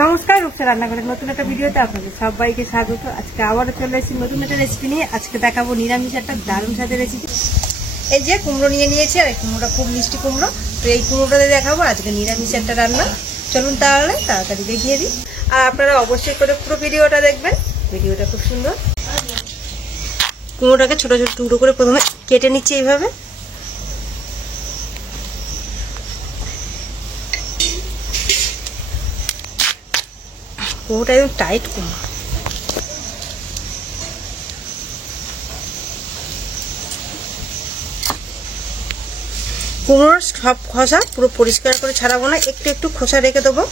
নমস্কার, রূপসা রান্নাঘরের নতুন একটা ভিডিওতে আপনাদের সবাইকে স্বাগত। আজকে আবারও চলে এসেছি নতুন একটা রেসিপি নিয়ে। আজকে দেখাবো নিরামিষ একটা দারুণ স্বাদের রেসিপি। এই যে কুমড়ো নিয়ে নিয়েছি, আর এই কুমড়োটা খুব মিষ্টি কুমড়ো। তো এই কুমড়োটাতে দেখাবো আজকে নিরামিষ একটা রান্না। চলুন তাহলে তাড়াতাড়ি দেখিয়ে দিই। আর আপনারা অবশ্যই করে পুরো ভিডিওটা দেখবেন, ভিডিওটা খুব সুন্দর। কুমড়োটাকে ছোট ছোট টুকরো করে প্রথমে কেটে নিচ্ছি এইভাবে। কুমড়োটা একদম টাইট কুমড়ো। কুমড়োর সব খোসা পুরো পরিষ্কার করে ছাড়াবো না, একটু একটু খোসা রেখে দেবো।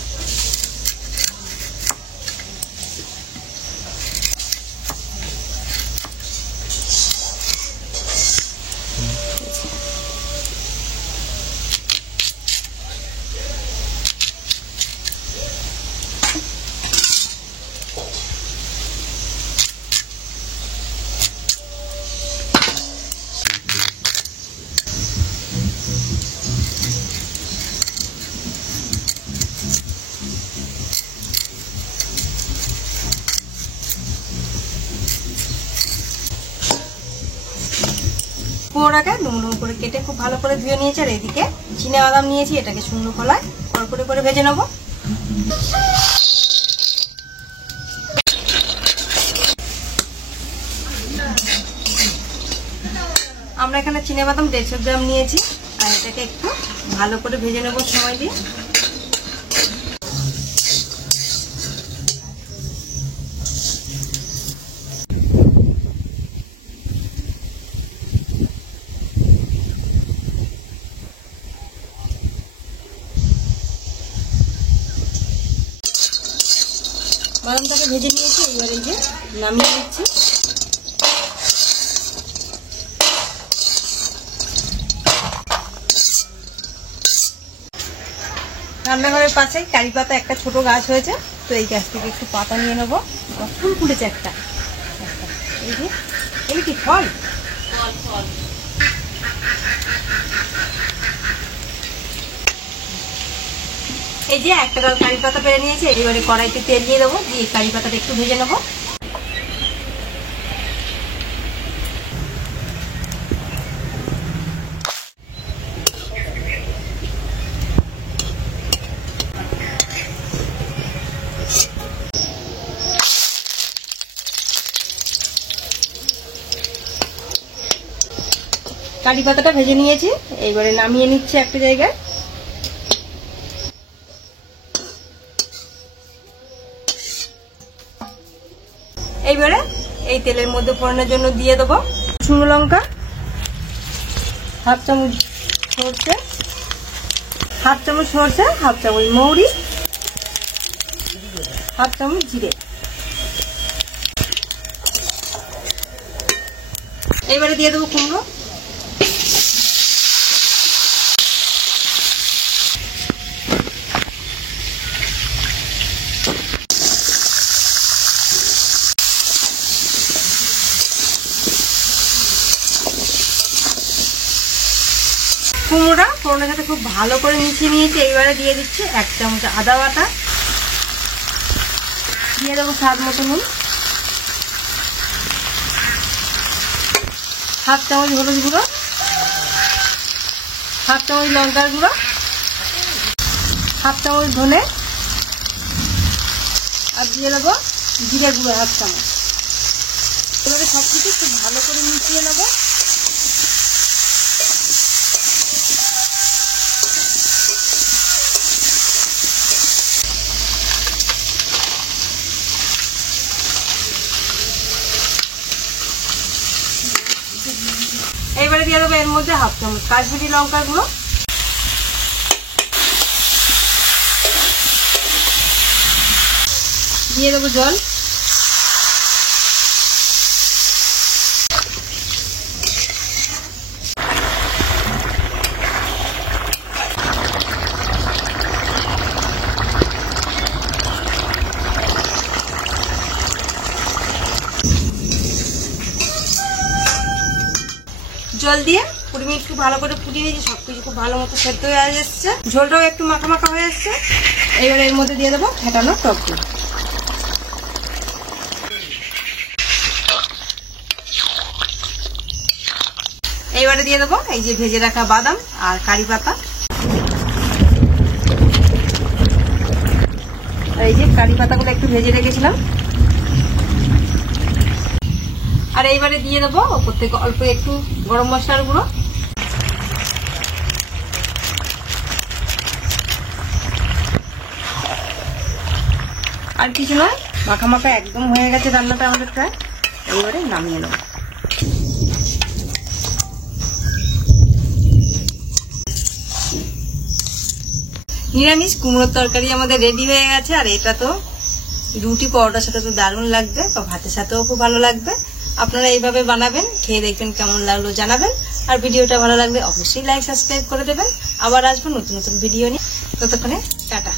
কুমড়োটাকে ডুমো ডুমো করে কেটে খুব ভালো করে ধুয়ে নিয়েছি। আর এদিকে চিনে বাদাম নিয়েছি, এটাকে শুকনো খোলায় কড়কড়ে করে ভেজে নেব। আমরা এখানে চিনে বাদাম 150 গ্রাম নিয়েছি, আর এটাকে একটু ভালো করে ভেজে নেব সময় দিয়ে। বাদামটাকে ভেজে নিয়েছি, এবারে যে নামিয়ে নিচ্ছি। রান্নাঘরের পাশে কারি পাতা একটা ছোট গাছ হয়েছে, তো এই গাছ থেকে একটু পাতা নিয়ে নেবো। ফুল ফুটেছে একটা, এই যে এগুলো কি ফল? এই যে একটা কারি পাতা পেরে নিয়েছি, এবারে কড়াইতে তেল দিয়ে দেবো, দিয়ে কারি পাতাটা একটু ভেজে নেবো। কারি পাতাটা ভেজে নিয়েছি, এইবারে নামিয়ে নিচ্ছে একটা জায়গায়। এইবারে এই তেলের মধ্যে ফোড়নের জন্য দিয়ে দেবো শুকনো লঙ্কা, হাফ চামচ সরষে, হাফ চামচ মৌরি, হাফ চামচ জিরে। এইবারে দিয়ে দেবো কুমড়ো। কুমড়োটা ফোড়নের সাথে খুব ভালো করে মিশিয়ে নিয়েছি। এইবারে দিয়ে দিচ্ছি 1 চামচ আদা বাটা, দিয়ে দেবো স্বাদ মতো নুন, হাফ চামচ হলুদ গুঁড়ো, হাফ চামচ লঙ্কার গুঁড়ো, হাফ চামচ ধনে, আর দিয়ে দেবো জিরে গুঁড়ো হাফ চামচ। এবারে সব কিছু খুব ভালো করে মিশিয়ে নেবো। এইবারে দিয়ে দেবো এর মধ্যে হাফ চামচ কাশ্মীরি লঙ্কার গুঁড়ো, দিয়ে দেবো জল, জল দিয়ে 20 মিনিট খুব ভালো করে ফুটিয়ে নিয়েছি। সবকিছু খুব ভালো মতো সেদ্ধ হয়ে এসছে, ঝোলটাও একটু মাখা মাখা হয়ে এসছে। এইবার এর মধ্যে দিয়ে দেবো ফেটানো টক দই। এইবারে দিয়ে দেবো এই যে ভেজে রাখা বাদাম আর কারি পাতা। এই যে কারি পাতাগুলো একটু ভেজে রেখেছিলাম। আর এইবারে দিয়ে দেবো ওপর থেকে অল্প একটু গরম মশলার গুঁড়ো। আর কিছু নয়, মাখা মাখা একদম হয়ে গেছে রান্নাটা আমাদের প্রায়। এইবারে নামিয়ে নেব। নিরামিষ কুমড়োর তরকারি আমাদের রেডি হয়ে গেছে। আর এটা তো রুটি পরোটার সাথে তো দারুণ লাগবে, বা ভাতের সাথেও খুব ভালো লাগবে। আপনারা এইভাবে বানাবেন, খেয়ে দেখবেন কেমন লাগলো জানাবেন। আর ভিডিওটা ভালো লাগলে অবশ্যই লাইক সাবস্ক্রাইব করে দেবেন। আবার আসবো নতুন নতুন ভিডিও নিয়ে। ততক্ষণে টাটা।